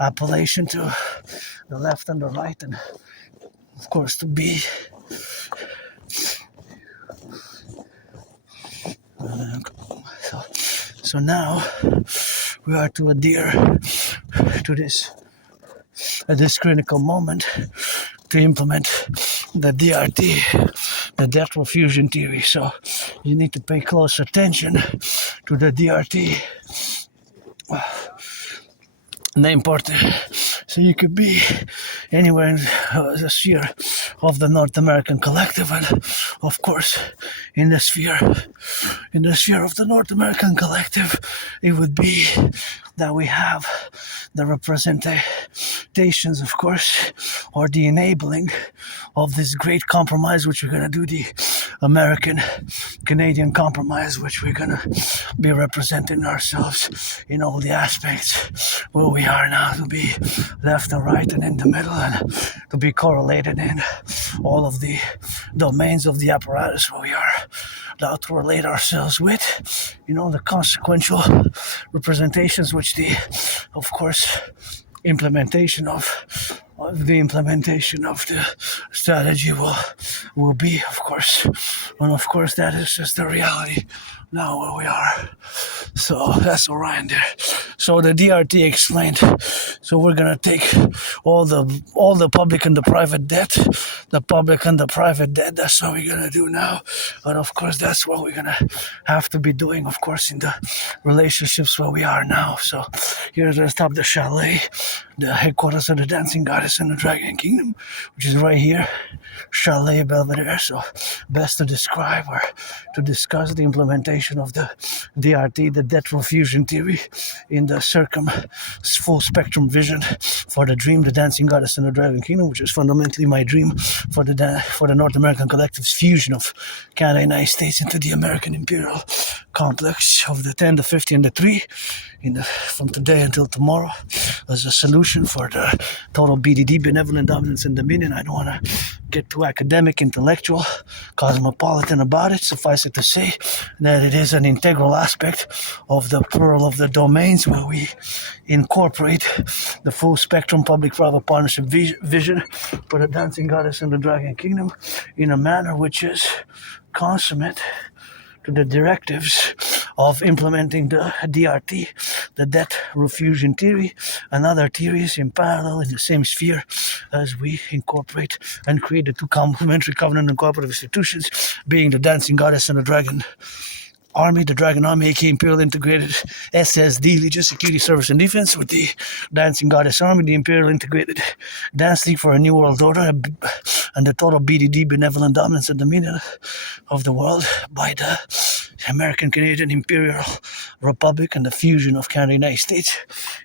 appellation to the left and the right, and of course to be so now we are to adhere to this critical moment to implement the DRT, the debt refusion theory. So you need to pay close attention to the DRT. The important So you could be anywhere in the sphere of the North American Collective, and of course, in the sphere of the North American Collective, it would be that we have the representations, of course, or the enabling of this great compromise, which we're going to do, the American-Canadian compromise, which we're going to be representing ourselves in all the aspects where we are now, to be left and right and in the middle, and to be correlated in all of the domains of the apparatus where we are now to relate ourselves with, the consequential representations, which of course, implementation of the strategy will be, of course, and of course that is just the reality now where we are. So that's Orion there. So the DRT explained. So we're gonna take all the public and the private debt, That's what we're gonna do now, and of course that's what we're gonna have to be doing, of course, in the relationships where we are now. So here's the top, the chalet, the headquarters of the Dancing Goddess and the Dragon Kingdom, which is right here, Chalet Belvedere. So best to describe or to discuss the implementation of the DRT, the debt fusion theory, in the full spectrum vision for the dream, the Dancing Goddess and the Dragon Kingdom, which is fundamentally my dream for the North American Collective's fusion of Canada and United States into the American Imperial complex of the 10, the 50, and the 3 from today until tomorrow as a solution for the total BDD, benevolent dominance and dominion. I don't want to get too academic, intellectual, cosmopolitan about it. Suffice it to say that it is an integral aspect of the plural of the domains where we incorporate the full spectrum public-private partnership vision for the Dancing Goddess and the Dragon Kingdom in a manner which is consummate to the directives of implementing the DRT, the debt refusion theory, and other theories in parallel in the same sphere as we incorporate and create the two complementary covenant and cooperative institutions, being the Dancing Goddess and the Dragon Army, the Dragon Army, aka Imperial Integrated SSD, Legion Security Service and Defense, with the Dancing Goddess Army, the Imperial Integrated Dance League for a New World Order, and the total BDD, benevolent dominance and dominion of the world by the American Canadian Imperial Republic and the fusion of Canada and United States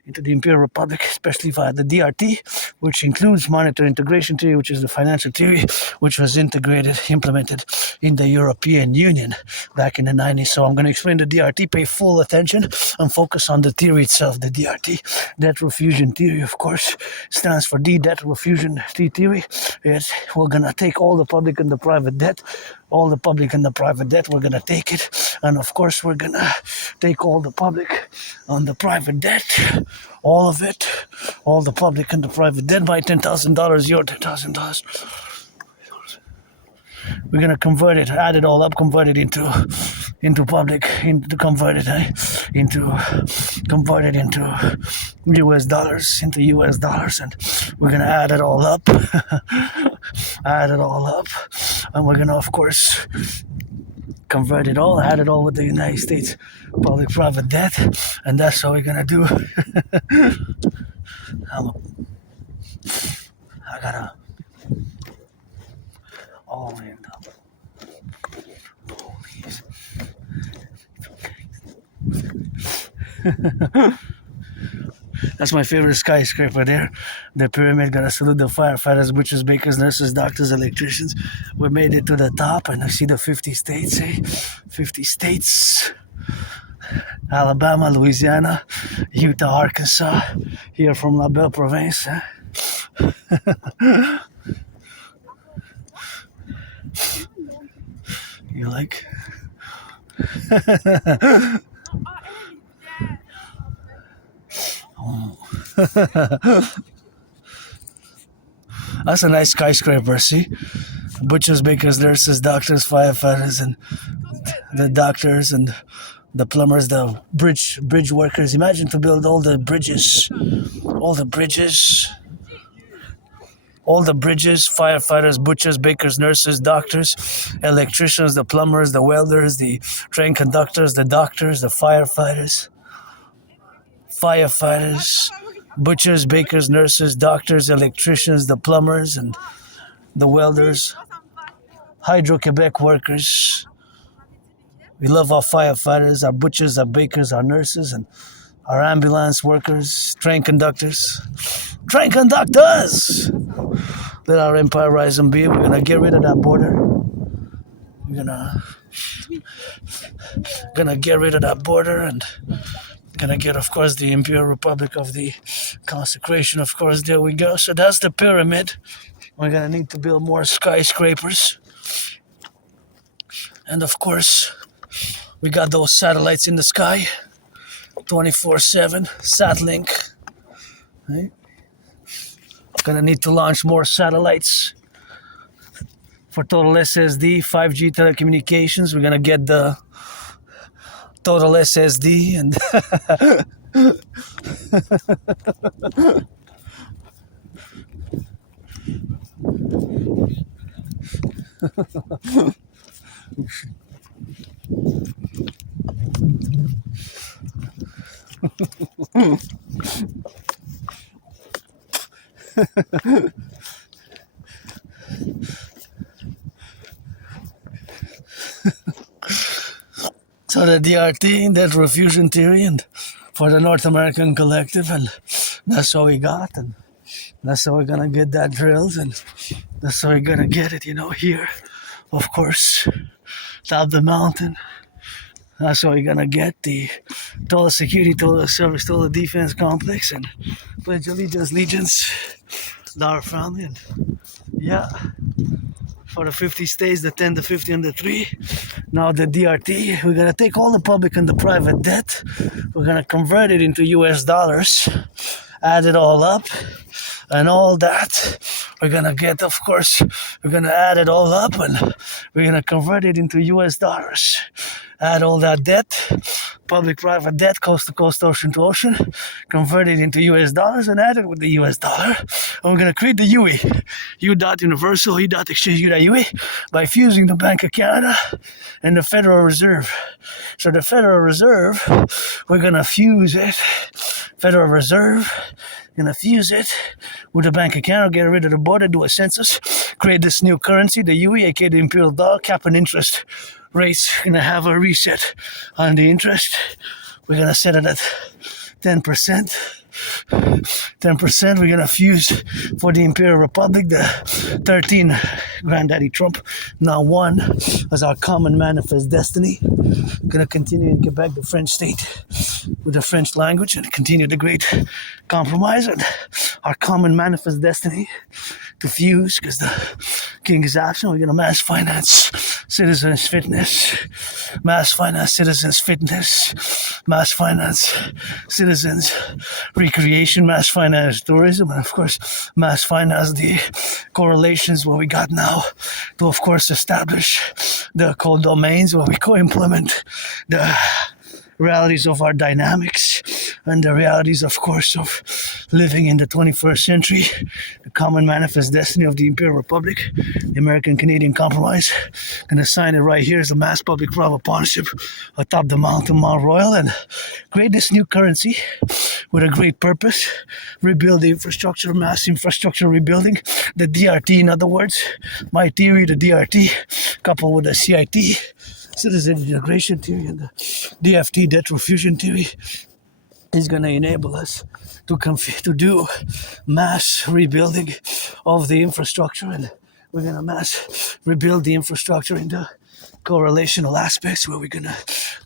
into the Imperial Republic, especially via the DRT, which includes monetary integration theory, which is the financial theory, which was implemented in the European Union back in the 90s. So I'm going to explain the DRT, pay full attention, and focus on the theory itself. The DRT, debt refusion theory, of course, stands for D, debt refusion theory. We're going to take all the public and the private debt, we're going to take it. And of course, we're going to take all the public and the private debt, all of it, all the public and the private debt by $10,000, your $10,000. We're going to convert it, add it all up, convert it into public, convert it into US dollars, and we're going to add it all up, and we're going to, of course, convert it all, add it all with the United States public-private debt, and that's how we're going to do. I gotta all in up. That's my favorite skyscraper there. The pyramid. Gotta salute the firefighters, butchers, bakers, nurses, doctors, electricians. We made it to the top, and I see the 50 states, 50 states. Alabama, Louisiana, Utah, Arkansas, here from La Belle Province. You like? Oh. That's a nice skyscraper, see? Butchers, bakers, nurses, doctors, firefighters, and the doctors and the plumbers, the bridge workers. Imagine to build all the bridges, firefighters, butchers, bakers, nurses, doctors, electricians, the plumbers, the welders, the train conductors, the doctors, the firefighters, butchers, bakers, nurses, doctors, electricians, the plumbers, and the welders, Hydro-Quebec workers. We love our firefighters, our butchers, our bakers, our nurses, and our ambulance workers, train conductors. Train conductors! Let our empire rise and be. We're going to get rid of that border. We're gonna get rid of that border and gonna get, of course, the Imperial Republic of the Consecration. Of course, there we go. So that's the pyramid. We're gonna need to build more skyscrapers. And of course, we got those satellites in the sky, 24/7, Satlink. Right? Gonna need to launch more satellites for total SSD, 5G telecommunications. We're gonna get the total SSD and so the DRT, that refusion theory, and for the North American Collective, and that's what we got, and that's how we're gonna get that drilled, and that's how we're gonna get it, here, of course, top the mountain. That's how we're gonna get the total security, total service, total defense complex, and pledge allegiance, our family, and yeah. For the 50 states, the 10, the 50, and the 3. Now the DRT, we're gonna take all the public and the private debt. We're gonna convert it into US dollars, add it all up, and all that. We're gonna get, of course, we're gonna add it all up, and we're gonna convert it into US dollars. Add all that debt, public-private debt, coast to coast, ocean to ocean, convert it into US dollars and add it with the US dollar. And we're going to create the UE, U.Universal, U.Exchange, U.UE, by fusing the Bank of Canada and the Federal Reserve. So the Federal Reserve, we're going to fuse it, Federal Reserve, going to fuse it with the Bank of Canada, get rid of the border, do a census, create this new currency, the UE, aka the Imperial Dollar, cap and interest rates. Gonna have a reset on the interest. We're gonna set it at 10%. 10%. We're gonna fuse for the Imperial Republic the 13 Granddaddy Trump, now one, as our common manifest destiny. Gonna continue in Quebec, the French state, with the French language, and continue the Great Compromise and our common manifest destiny to fuse, because the king is absent. We're gonna mass finance citizens' fitness, mass finance citizens' fitness, mass finance citizens' recreation, mass finance tourism, and of course, mass finance the correlations what we got now to, of course, establish the co-domains where we co-implement the realities of our dynamics and the realities, of course, of living in the 21st century, the common manifest destiny of the Imperial Republic, the American-Canadian Compromise. Gonna sign it right here as the mass public-private partnership atop the mountain, Mount Royal, and create this new currency with a great purpose. Rebuild the infrastructure, mass infrastructure rebuilding, the DRT, in other words. My theory, the DRT, coupled with the CIT, citizen integration theory, and the DFT, debt refusion theory, is going to enable us to do mass rebuilding of the infrastructure, and we're going to mass rebuild the infrastructure into correlational aspects where we're going to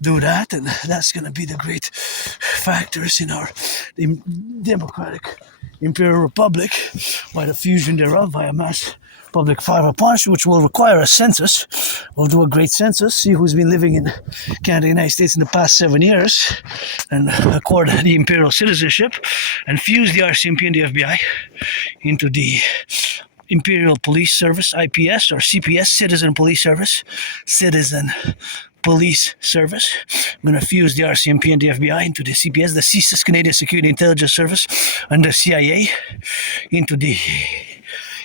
do that, and that's going to be the great factors in our democratic Imperial Republic by the fusion thereof via mass public-private partnership, which will require a census. We'll do a great census, see who's been living in Canada, United States in the past 7 years, and accord the imperial citizenship, and fuse the RCMP and the FBI into the Imperial Police Service, IPS, or CPS, Citizen Police Service, Citizen Police Service. I'm going to fuse the RCMP and the FBI into the CPS, the CSIS, Canadian Security Intelligence Service, and the CIA into the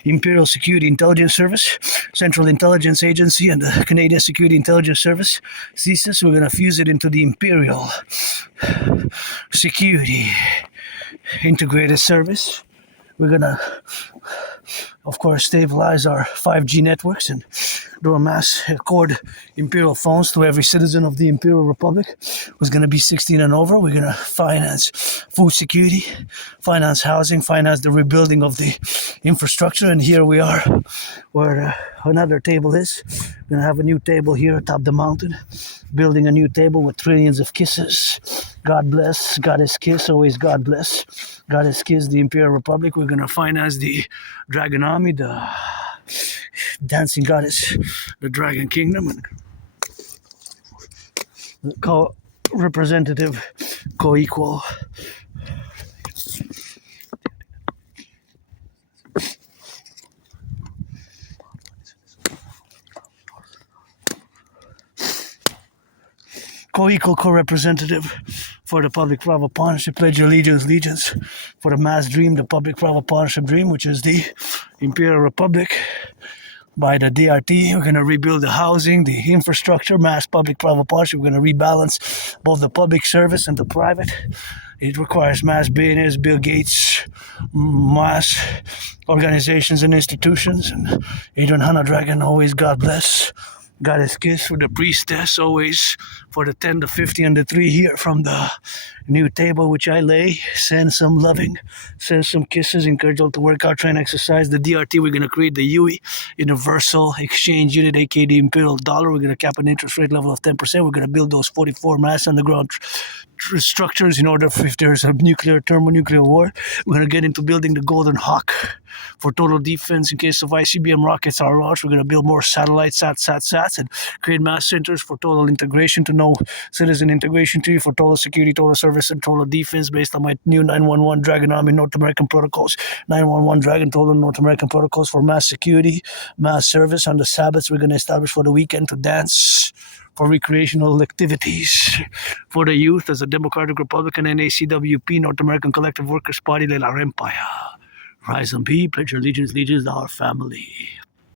Imperial Security Intelligence Service, Central Intelligence Agency, and the Canadian Security Intelligence Service, CSIS. We're going to fuse it into the Imperial Security integrated service. We're gonna, of course, stabilize our 5G networks and do a mass accord Imperial phones to every citizen of the Imperial Republic who's gonna be 16 and over. We're gonna finance food security, finance housing, finance the rebuilding of the infrastructure. And here we are, where another table is. We're gonna have a new table here atop the mountain, building a new table with trillions of kisses. God bless, Goddess kiss, always God bless. Goddess kiss the Imperial Republic. We're gonna finance the Dragon Army, the dancing goddess, the Dragon Kingdom, and the co-representative, co-equal. Co-equal, co-representative for the public-private partnership. Pledge your allegiance for the mass dream, the public-private partnership dream, which is the Imperial Republic. By the DRT, we're going to rebuild the housing, the infrastructure, mass public-private partnership. We're going to rebalance both the public service and the private. It requires mass billionaires, Bill Gates, mass organizations and institutions. And Adrian Hanna Dragon, always God bless. Goddess kiss for the priestess, always for the 10, the 50, and the 3 here from the new table which I lay. Send some loving, send some kisses, encourage all to work out, train, exercise. The DRT, we're going to create the UE, Universal Exchange Unit, aka the Imperial Dollar. We're going to cap an interest rate level of 10%. We're going to build those 44 mass underground structures in order if there's a thermonuclear war. We're going to get into building the Golden Hawk for total defense in case of ICBM rockets are launched. We're going to build more satellites, sats, and create mass centers for total integration to know citizen integration to you for total security, total service, and total defense based on my new 911 Dragon Army North American protocols. 911 Dragon total North American protocols for mass security, mass service. On the Sabbaths, we're going to establish for the weekend to dance, for recreational activities for the youth as a Democratic Republican N.A.C.W.P. North American Collective Workers Party de la Empire. Rise and be, pledge your allegiance to our family.